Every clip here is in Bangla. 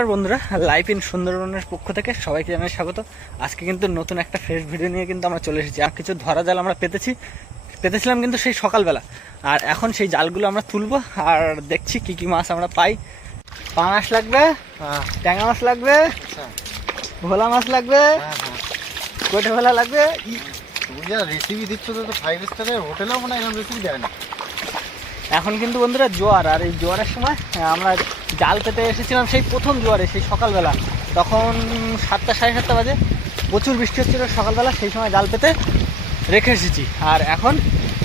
নমস্কার বন্ধুরা, লাইফ ইন সুন্দরবনের পক্ষ থেকে সবাইকে জানাই স্বাগত। আজকে কিন্তু নতুন একটা ফ্রেশ ভিডিও নিয়ে কিন্তু আমরা চলে এসেছি। আর কিছু ধরা জাল আমরা পেতেছিলাম কিন্তু সেই সকালবেলা। আর এখন সেই জালগুলো আমরা তুলবো আর দেখছি কি কি মাছ আমরা পাই। পাঙাশ লাগবে, ট্যাংরা মাছ লাগবে, ভোলা মাছ লাগবে, কোটে ভোলা লাগবে। রেসিপি দিচ্ছ তো 5 স্টারের হোটেলেও মনে হয় এরকম রেসিপি দেয় না। এখন কিন্তু বন্ধুরা জোয়ার, আর এই জোয়ারের সময় আমরা জাল পেতে এসেছিলাম সেই প্রথম জোয়ারে, সেই সকালবেলা। তখন 7টা সাড়ে 7টা বাজে, প্রচুর বৃষ্টি হচ্ছিল সকালবেলা। সেই সময় জাল পেতে রেখে এসেছি। আর এখন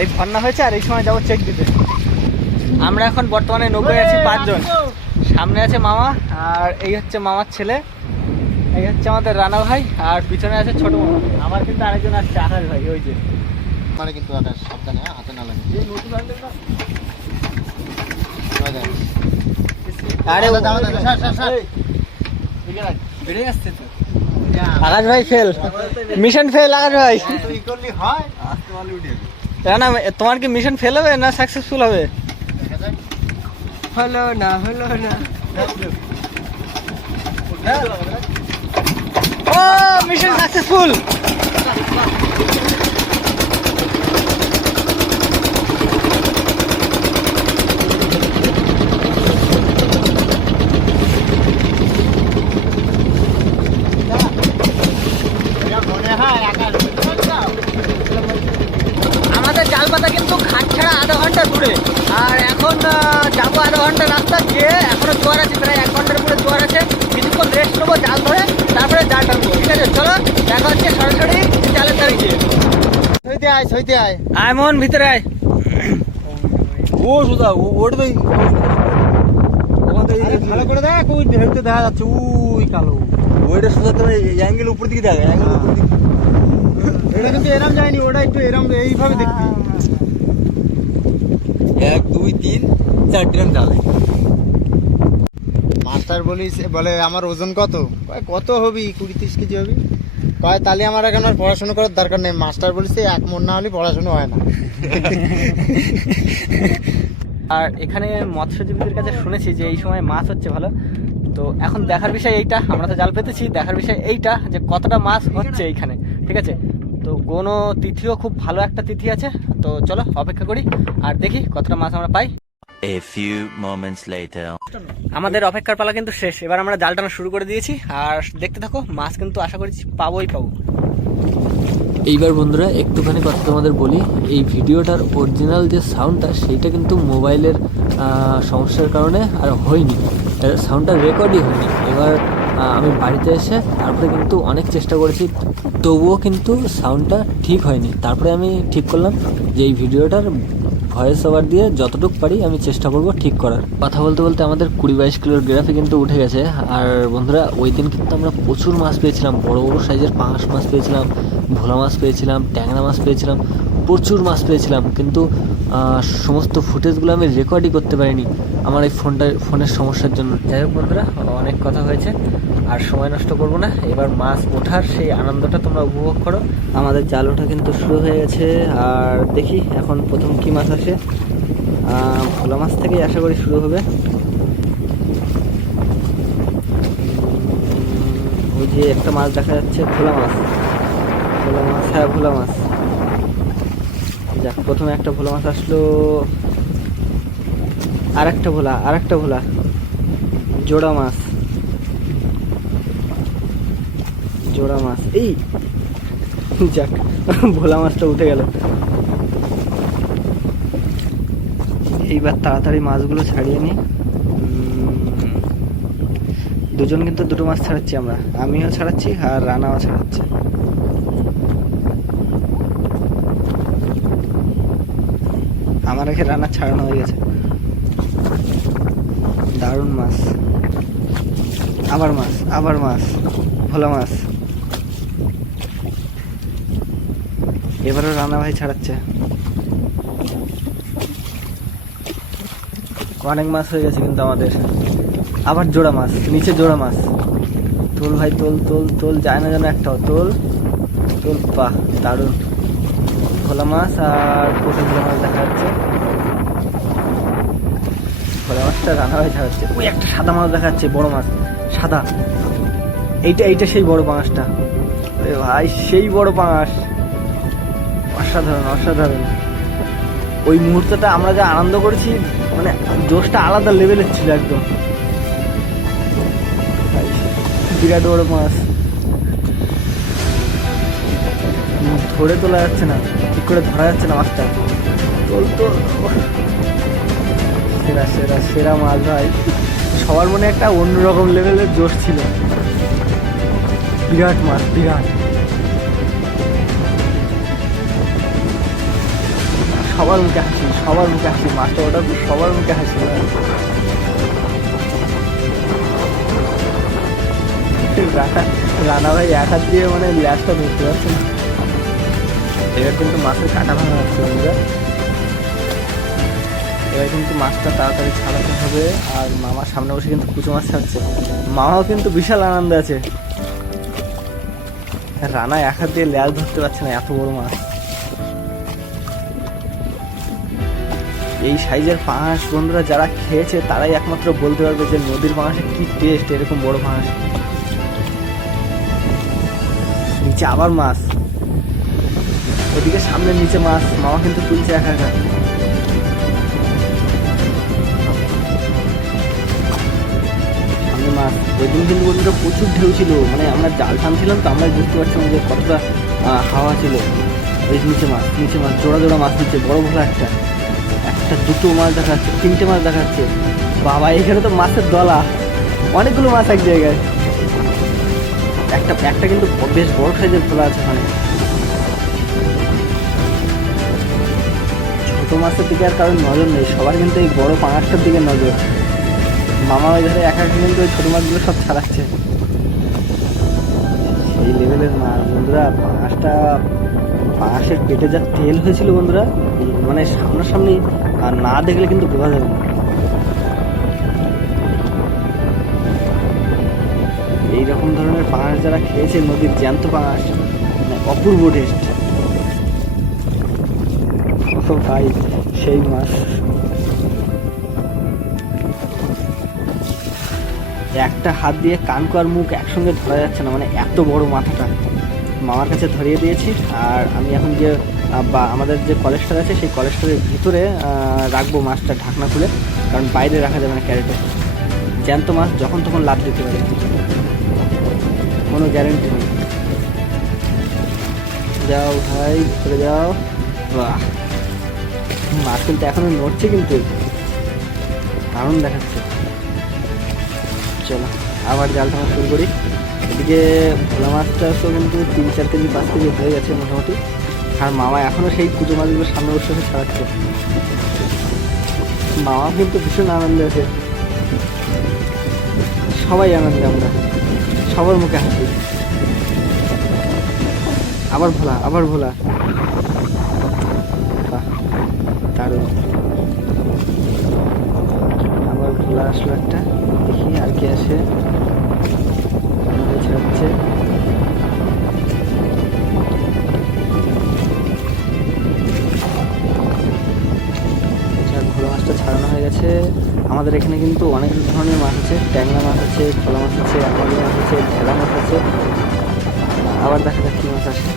এই বন্যা হয়েছে আর এই সময় যাবো চেক দিতে। আমরা এখন বর্তমানে নৌকায় আছি 5 জন। সামনে আছে মামা, আর এই হচ্ছে মামার ছেলে, এই হচ্ছে আমাদের রানা ভাই, আর পিছনে আছে ছোট মামা। আমার কিন্তু আরেকজন আসছে আকাশ ভাই, ওই যে মানে কিন্তু আকাশ সাবধানে, হাতে না লাগে। আরে আকাশ ভাই ফেল, মিশন ফেল। আকাশ ভাই রানা, তোমার কি মিশন ফেল হবে না সাকসেসফুল হবে? হলো না ও মিশন সাকসেসফুল। আমাদের জাল পাতা কিন্তু ঘাট ছাড়া আধা ঘন্টা দূরে, আর এখন যাবো আধা ঘন্টা রাস্তা গিয়ে। এখনো জোয়ার আছে, প্রায় 1 ঘন্টার উপরে জোয়ার আছে। কিছুক্ষণ রেস্ট নেবো জাল ধরে, তারপরে জাল টানবো। ঠিক আছে, চলো দেখা হচ্ছে সরাসরি জালের ধারে গিয়ে। সইতে আয় আয় মন, ভিতরে আয়। ও সুদা ওটা তো ভালো করে দেখ, ওই ঢেউতে দেখা যাচ্ছে ওই কালো। ওইটা সোজা তো অ্যাঙ্গেল উপর দিকে দেখ, অ্যাঙ্গেল উপর দিকে। এটা কিন্তু এরম যায়নি, ওটা একটু এরম এইভাবে দেখবি। 1 2 3 4 ড্রাম ঢালে। মাস্টার বলে আমার ওজন কত? কত হবি? 20-30 কেজি হবি। কয় তাহলে আমার এখন আর পড়াশোনা করার দরকার নেই। মাস্টার বলেছে 1 মন না হলে পড়াশোনা হয় না। আর এখানে মৎস্যজীবীদের কাছে শুনেছি যে এই সময় মাছ হচ্ছে ভালো। তো এখন দেখার বিষয় এইটা, আমরা তো জাল পেতেছি, দেখার বিষয় এইটা যে কতটা মাছ হচ্ছে এইখানে। ঠিক আছে, তো কোনো তিথিও খুব ভালো একটা তিথি আছে। তো চলো অপেক্ষা করি আর দেখি কতটা মাছ আমরা পাই। A few moments later. আমাদের অপেক্ষার পালা কিন্তু শেষ। এবার আমরা জাল টানা শুরু করে দিয়েছি, আর দেখতে থাকো, মাছ কিন্তু আশা করছি পাবো। এইবার বন্ধুরা একটুখানি কথা তোমাদের বলি, এই ভিডিওটার অরিজিনাল যে সাউন্ডটা সেইটা কিন্তু মোবাইলের সমস্যার কারণে আর হয়নি, সাউন্ডটা রেকর্ডই হয়নি। এবার আমি বাড়িতে এসে তারপরে কিন্তু অনেক চেষ্টা করেছি, তবুও কিন্তু সাউন্ডটা ঠিক হয়নি। তারপরে আমি ঠিক করলাম যে এই ভিডিওটার ভয়েস ওভার দিয়ে যতটুকু পারি আমি চেষ্টা করব ঠিক করার। কথা বলতে বলতে আমাদের 20-22 কিলোর গ্রাফে কিন্তু উঠে গেছে। আর বন্ধুরা ওই দিন কিন্তু আমরা প্রচুর মাছ পেয়েছিলাম, বড় বড় সাইজের পাঙাশ মাছ পেয়েছিলাম, ভোলা মাছ পেয়েছিলাম, ট্যাংরা মাছ পেয়েছিলাম, প্রচুর মাছ পেয়েছিলাম। কিন্তু সমস্ত ফুটেজগুলো আমি রেকর্ডই করতে পারিনি আমার এই ফোনের সমস্যার জন্য। যাই হোক বন্ধুরা, অনেক কথা হয়েছে, আর সময় নষ্ট করব না। এবার মাছ ওঠার সেই আনন্দটা তোমরা উপভোগ করো। আমাদের জাল ওঠা কিন্তু শুরু হয়ে গেছে, আর দেখি এখন প্রথম কি মাছ আসে। ভোলা মাছ থেকেই আশা করি শুরু হবে। ওই যে একটা মাছ দেখা যাচ্ছে, ভোলা মাছ। হ্যাঁ, ভোলা মাছ। যাক, প্রথমে একটা ভোলা মাছ আসলো, আর একটা ভোলা, জোড়া মাছ। এই যাক, ভোলা মাছটা উঠে গেল। এইবার তাড়াতাড়ি মাছগুলো ছাড়িয়ে নিই। দুজন কিন্তু দুটো মাছ ছাড়াচ্ছি আমরা, আমিও ছাড়াচ্ছি আর রানাও ছাড়াচ্ছে। আমার আগে রান্না ছাড়ানো হয়ে গেছে। দারুণ মাছ, আবার মাছ, ভোলা মাছ। এবারও রানা ভাই ছাড়াচ্ছে। অনেক মাছ হয়ে গেছে কিন্তু আমাদের। আবার জোড়া মাছ, নিচে জোড়া মাছ। তোল ভাই, তোল, যায় না যেন একটাও। তোল, বাহ দারুণ। ভোলা মাছ আর কোটে ভোলা মাছ দেখা যাচ্ছে। ভোলা মাছটা রান্না হয়ে ছাড়াচ্ছে। ওই একটা সাদা মাছ দেখা যাচ্ছে, বড় মাছ। সাদা। এইটা সেই বড় পাঙাশটা। আরে ভাই সেই বড় পাঙাশ, অসাধারণ। ওই মুহূর্তটা আমরা যে আনন্দ করেছি, মানে জোশটা আলাদা লেভেলের ছিল একদম। বিরাট বড় মাছ, ধরে তোলা যাচ্ছে না, ঠিক করে ধরা যাচ্ছে না মাছটা। তোল সেরা মাছ ভাই। সবার মনে একটা অন্যরকম লেভেলের জোশ ছিল। বিরাট মাছ, বিরাট। সবার মুখে হাসি, মাছটা ওটা তো সবার মুখে হাসি। রানা ভাই এক হাত দিয়ে মানে ল্যাসটা ধরতে পারছে না। এবার কিন্তু মাছের কাটা ভাঙা হচ্ছে বন্ধুরা। এবার কিন্তু মাছটা তাড়াতাড়ি ছাড়াতে হবে। আর মামার সামনে বসে কিন্তু কুচো মাছ ছাড়ছে। মামাও কিন্তু বিশাল আনন্দ আছে। রানা এক হাত দিয়ে ল্যাস ধরতে পারছে না, এত বড় মাছ। এই সাইজের পাঙাশ বন্ধুরা যারা খেয়েছে তারাই একমাত্র বলতে পারবে যে নদীর পাঙাশে কি টেস্ট, এরকম বড় পাঙাশ। নিচে আবার মাছ, ওদিকে সামনে নিচে মাছ। মামা কিন্তু তুলছে একা। সামনে মাছ। ওই দিন কিন্তু বন্ধুরা প্রচুর ঢেউ ছিল, মানে আমরা জাল টানছিলাম তো আমরা বুঝতে পারছিলাম যে কতটা হাওয়া ছিল। ওই নিচে মাছ জোড়া মাছ নিচ্ছে। বড় ভোলা একটা দুটো মাছ দেখা যাচ্ছে, 3টে মাছ দেখা যাচ্ছে। বাবা এখানে তো মাছের দলা, অনেকগুলো মাছ এক জায়গায়। একটা কিন্তু বেশ বড় সাইজের ভোলা আছে ওখানে। ছোট মাছের দিকে আর কারোর নজর নেই, সবার কিন্তু এই বড় পাঙাশটার দিকে নজর। মামা ওই ধারে একা কিন্তু ওই ছোট মাছগুলো সব ছাড়াচ্ছে। সেই লেভেলের মাছ বন্ধুরা। পাঙাশের পেটে যা তেল হয়েছিল বন্ধুরা, মানে সামনাসামনি আর না দেখলে কিন্তু বোঝা যাবে না। এইরকম ধরনের পাঙাশ যারা খেয়েছে, নদীর জ্যান্ত পাঙাশ, মানে অপূর্ব টেস্ট। ভাই সেই মাছ। একটা হাত দিয়ে কানকো আর মুখ একসঙ্গে ধরা যাচ্ছে না, মানে এত বড় মাথাটা। মামার কাছে ধরিয়ে দিয়েছি। আর আমি এখন যে আমাদের যে কলেস্টার আছে সেই কলেস্টারের ভিতরে রাখবো মাছটা, ঢাকনা খুলে, কারণ বাইরে রাখা যাবে না ক্যারেটে। জ্যান্ত মাছ যখন তখন লাফ দিতে পারে, কোনো গ্যারেন্টি নেই। যাও ভাই ভিতরে যাও। বাহ, মাছ কিন্তু এখনো নড়ছে, কিন্তু দারুণ দেখাচ্ছে। চলো আবার জাল টানা শুরু করি। এদিকে ভোলা মাছটা তো কিন্তু 3-4 কেজি 5 কেজি হয়ে গেছে মোটামুটি। আর মামা এখনো সেই কুচো মাছগুলো সামনে বসে ছাড়াচ্ছে। মামা কিন্তু ভীষণ আনন্দে আছে, সবাই আনন্দে, আমরা সবার মুখে হাসি। আবার ভোলা। দারুণ। আবার ভোলা আসলো একটা, দেখি আর কি আসে। ছাড়ছে। ভোলা মাছটা ছাড়ানো হয়ে গেছে। আমাদের এখানে কিন্তু অনেক ধরনের মাছ আছে, ট্যাংরা মাছ আছে, ভোলা মাছ আছে, আমালি মাছ আছে, ঢেলা মাছ আছে। আবার দেখা যাক কি মাছ আসে।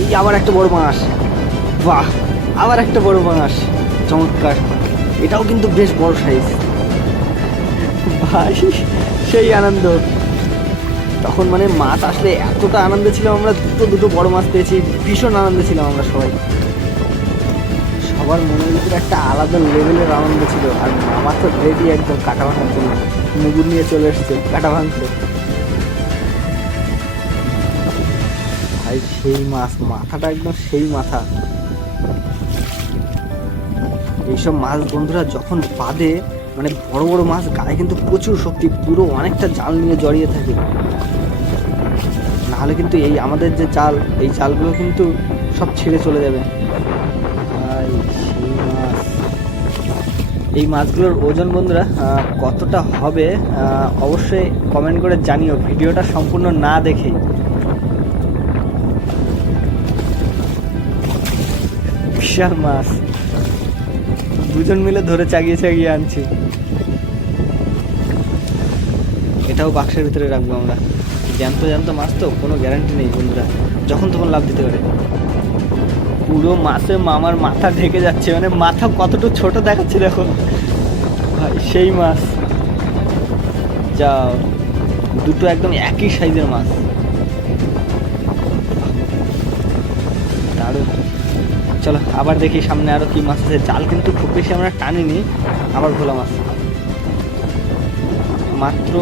এই আবার একটা বড় মাছ। বাহ, আবার একটা বড় মাছ, চমৎকার। এটাও কিন্তু বেশ বড় সাইজ। ভাই সেই আনন্দ তখন, মানে মাছ আসলে এতটা আনন্দ ছিল। আমরা দুটো বড় মাছ পেয়েছি, ভীষণ আনন্দ ছিলাম আমরা সবাই। সবার মনের ভিতরে একটা আলাদা লেভেলের আনন্দ ছিল। আর মামা তো রেডি একদম কাটা ভাঙার জন্য, মুগুর নিয়ে চলে এসছে কাটা ভাঙতে। ভাই সেই মাছ, মাথাটা একদম সেই মাথা। এইসব মাছ বন্ধুরা যখন বাঁধে, মানে বড় বড় মাছ গায়ে কিন্তু প্রচুর শক্তি, পুরো অনেকটা জাল নিয়ে জড়িয়ে থাকে। নাহলে কিন্তু এই আমাদের যে জাল, এই জালগুলো কিন্তু সব ছিঁড়ে চলে যাবে। ভাই সেই মাছ। এই মাছগুলোর ওজন বন্ধুরা কতটা হবে অবশ্যই কমেন্ট করে জানিও, ভিডিওটা সম্পূর্ণ না দেখেই। বিশাল মাছ, দুজন মিলে ধরে চাগিয়ে আনছি। এটাও বাক্সের ভিতরে রাখবো আমরা। জ্যান্ত জ্যান্ত মাছ তো কোনো গ্যারান্টি নেই বন্ধুরা, যখন তখন লাভ দিতে পারে। পুরো মাছে মামার মাথা ঢেকে যাচ্ছে, মানে মাথা কতটুকু ছোট দেখাচ্ছে দেখো ভাই, সেই মাছ। যাও, দুটো একদম একই সাইজের মাছ, দারুণ। চলো আবার দেখি সামনে আরো কি মাছ আছে। জাল কিন্তু খুব বেশি আমরা টানিনি। আবার ভোলা মাছ, মাত্র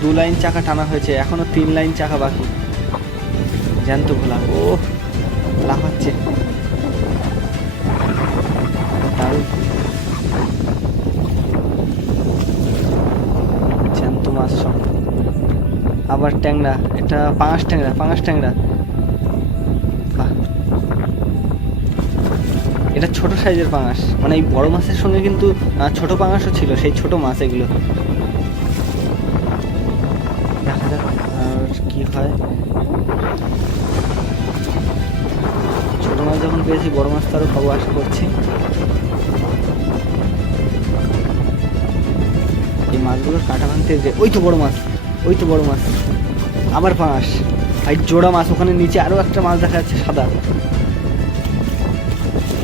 2 লাইন চাকা টানা হয়েছে, এখনো 3 লাইন চাকা বাকি। জ্যান্ত ভোলা, ও লাফাচ্ছে, দারুণ। জ্যান্ত মাছ সব। আবার ট্যাংরা, এটা পাঙাশ ট্যাংরা, পাঙাশ ট্যাংরা। বাহ, এটা ছোট সাইজের পাঙাশ, মানে এই বড় মাছের সঙ্গে কিন্তু ছোট পাঙাশও ছিল, সেই ছোট মাছ এগুলো। দেখা যাক আর কি হয়। ছোট মাছ যখন পেয়েছি, বড় মাছ তো আরও খাবো আশা করছি। এই মাছগুলোর কাটা ভাঙতে যে, ওই তো বড় মাছ, ওই তো বড় মাছ, আবার পাঙাশ। আর জোড়া মাছ, ওখানে নিচে আরও একটা মাছ দেখা যাচ্ছে সাদা।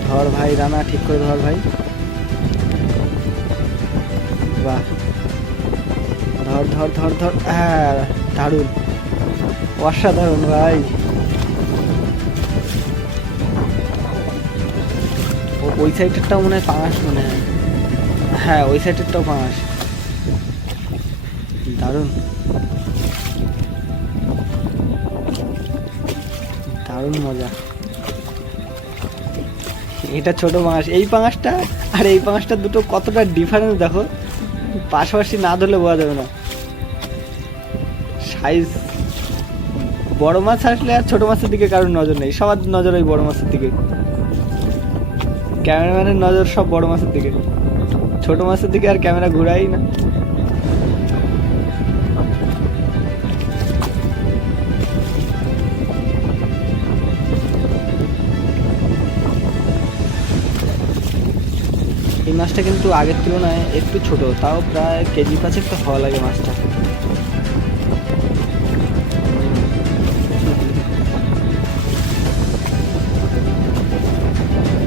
ধর ভাই রানা, ঠিক করে ধর ভাই, বাহ, ধর ধর ধর ধর, হ্যাঁ দারুণ, অসাধারণ ভাই। ওই সাইডেরটাও মনে হয় পাঙাশ, মনে হয়, হ্যাঁ ওই সাইডেরটাও পাঙাশ, দারুণ দারুণ মজা। এটা ছোট পাঙাশ, এই পাঙাশটা আর এই পাঙাশটা দুটো কতটা ডিফারেন্স দেখো, পাশাপাশি না ধরলে বোঝা যাবে না সাইজ। বড় মাছ আসলে আর ছোট মাছের দিকে কারোর নজর নেই, সবার নজর ওই বড় মাছের দিকে। ক্যামেরাম্যানের নজর সব বড় মাছের দিকে, ছোট মাছের দিকে আর ক্যামেরা ঘুরাই না। এই মাছটা কিন্তু আগের তুলনায় একটু ছোট, তাও প্রায় কেজি 5 তো হওয়া লাগে মাছটা।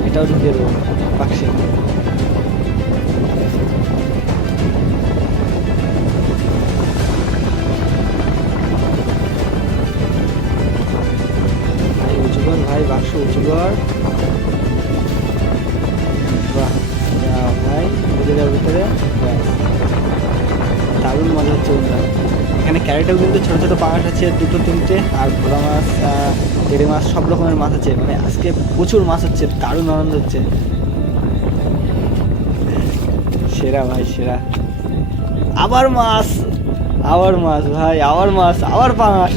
এটাও ঢুকে দেবো বাক্সে। ভাই উঁচু কর ভাই, বাক্স উঁচু কর, বাহ ভাই, জায়গার ভিতরে দারুণ মজা হচ্ছে বন্ধুরা। এখানে ক্যারেটেও কিন্তু ছোটো ছোটো পাঙাশ আছে, 2-3টে, আর ভোলা মাছ, বেড়ে মাছ, সব রকমের মাছ আছে। মানে আজকে প্রচুর মাছ হচ্ছে, দারুণ আনন্দ হচ্ছে, সেরা ভাই সেরা। আবার মাছ, আবার মাছ ভাই, আবার মাছ, আবার পাঙাশ।